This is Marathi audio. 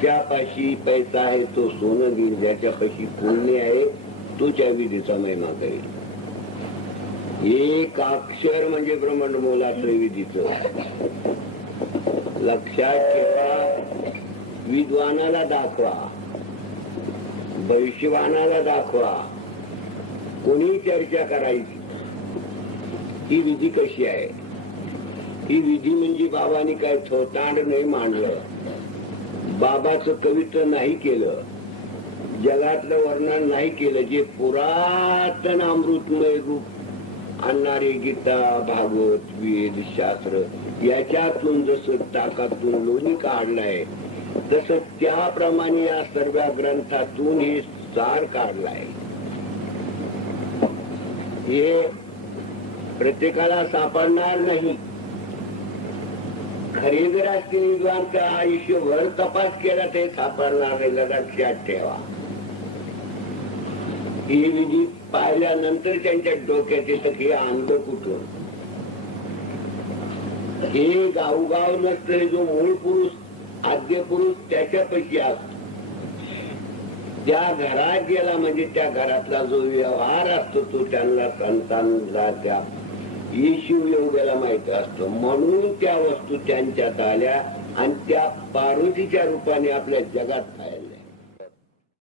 ज्यापाशी पैसा आहे तो सोनं घेईल, ज्याच्यापाशी पुण्य आहे तो त्या विधीचा महिमा करेल. एक अक्षर म्हणजे ब्रह्मांड मोलाचं विधीचं. लक्षात ठेवा. विद्वानाला दाखवा, भविष्यवानाला दाखवा, कोणी चर्चा करायची ही विधी कशी आहे. ही विधी म्हणजे बाबांनी काय थोतांड नाही मांडलं, बाबाचं कवित्व नाही केलं, जगातलं वर्णन नाही केलं. जे पुरातन अमृतमय रूप आणणारे गीता, भागवत, वेद, शास्त्र याच्यातून जसं टाकातून लोणी काढलाय तसं त्याप्रमाणे या सर्व ग्रंथातून हे सार काढलाय. हे प्रत्येकाला सापडणार नाही. खरे जर असतील विद्वांचा आयुष्यभर तपास केला ते सापडणार नाही. लक्षात ठेवा. ही विधी पाहिल्यानंतर त्यांच्या डोक्यात येतं की आणलं कुठून. हे गावगाव नसतं. जो मूळ पुरुष, आद्य पुरुष त्याच्यापैकी असतो. त्या घरात गेला म्हणजे त्या घरातला जो व्यवहार असतो तो त्यांना संतांना त्या येशू योगाला माहित असतो. म्हणून त्या वस्तू त्यांच्यात आल्या आणि त्या पार्वतीच्या रूपाने आपल्या जगात पाहिल्या.